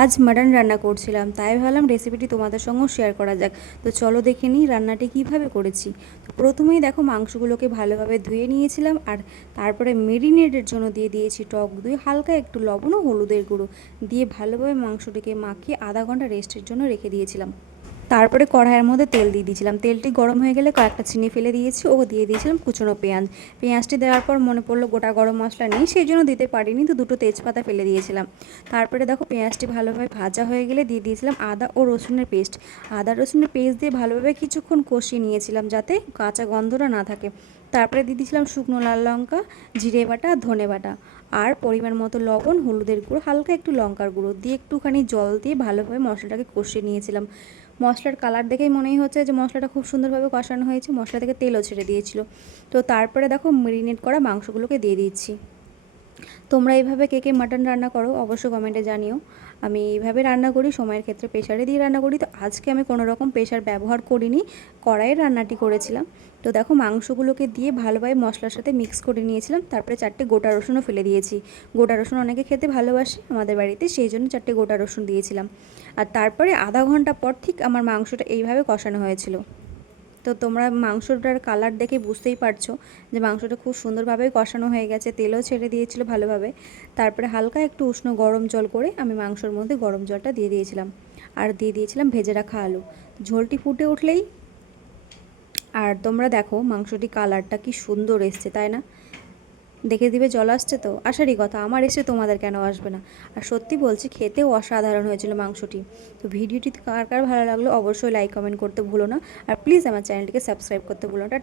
আজ মাটন রান্না করছিলাম, তাই ভাবলাম রেসিপিটি তোমাদের সঙ্গেও শেয়ার করা যাক। তো চলো দেখে নিই রান্নাটি কিভাবে করেছি। তো প্রথমেই দেখো মাংসগুলোকে ভালোভাবে ধুয়ে নিয়েছিলাম, আর তারপরে মেরিনেটের জন্য দিয়ে দিয়েছি টক দই, হালকা একটু লবণ ও হলুদের গুঁড়ো দিয়ে ভালোভাবে মাংসটিকে মাখিয়ে আধা ঘন্টা রেস্টের জন্য রেখে দিয়েছিলাম। তারপরে কড়াইয়ের মধ্যে তেল দিয়ে দিয়েছিলাম, তেলটি গরম হয়ে গেলে কয়েকটা চিনি ফেলে দিয়েছি ও দিয়ে দিয়েছিলাম কুচনো পেঁয়াজ। পেঁয়াজটি দেওয়ার পর মনে পড়লো গোটা গরম মশলা নেই, সেই জন্য দিতে পারিনি, তো দুটো তেজপাতা ফেলে দিয়েছিলাম। তারপরে দেখো পেঁয়াজটি ভালোভাবে ভাজা হয়ে গেলে দিয়ে দিয়েছিলাম আদা ও রসুনের পেস্ট। আদা রসুনের পেস্ট দিয়ে ভালোভাবে কিছুক্ষণ কষিয়ে নিয়েছিলাম যাতে কাঁচা গন্ধটা না থাকে। তারপরে দিয়ে দিয়েছিলাম শুকনো লাল লঙ্কা, জিরে বাটা, ধনে বাটা আর পরিমাণ মতো লবণ, হলুদের গুঁড়ো, হালকা একটু লঙ্কার গুঁড়ো দিয়ে একটুখানি জল দিয়ে ভালোভাবে মশলাটাকে কষিয়ে নিয়েছিলাম। মশলার কালার দেখেই মনেই হচ্ছে যে মশলাটা খুব সুন্দরভাবে কষানো হয়েছে, মশলা থেকে তেলও ছেড়ে দিয়েছিল। তো তারপরে দেখো মেরিনেট করা মাংসগুলোকে দিয়ে দিচ্ছি। তোমরা এইভাবে কে কে মাটন রান্না করো অবশ্যই কমেন্টে জানিও। আমি এইভাবে রান্না করি, সময়ের ক্ষেত্রে প্রেশারে দিয়ে রান্না করি। তো আজকে আমি কোনো রকম প্রেশার ব্যবহার করিনি, কড়াইয়ে রান্নাটি করেছিলাম। তো দেখো মাংসগুলোকে দিয়ে ভালোভাবে মশলার সাথে মিক্স করে নিয়েছিলাম। তারপরে 4টে গোটা রসুনও ফেলে দিয়েছি। গোটা রসুন অনেকে খেতে ভালোবাসে আমাদের বাড়িতে, সেই জন্য 4টে গোটা রসুন দিয়েছিলাম। আর তারপরে আধা ঘন্টা পর ঠিক আমার মাংসটা এইভাবে কষানো হয়েছিল। তো তোমরা মাংসটার কালার দেখে বুঝতেই পারছো যে মাংসটা খুব সুন্দরভাবে কষানো হয়ে গেছে, তেলও ছেড়ে দিয়েছিল ভালোভাবে। তারপরে হালকা একটু উষ্ণ গরম জল করে আমি মাংসর মধ্যে গরম জলটা দিয়ে দিয়েছিলাম, আর দিয়ে দিয়েছিলাম ভেজে রাখা আলু। ঝোলটি ফুটে উঠলেই, আর তোমরা দেখো মাংসটি কালারটা কি সুন্দর এসছে, তাই না? দেখে দিবে জল আসছে, তো আসারই কথা, আমার এসে তোমাদের কেন আসবে না। আর সত্যি বলছি খেতেও অসাধারণ হয়েছিল মাংসটি। তো ভিডিওটি কার কার ভালো লাগলো অবশ্যই লাইক কমেন্ট করতে ভুলো না, আর প্লিজ আমার চ্যানেলটিকে সাবস্ক্রাইব করতে ভুলো না।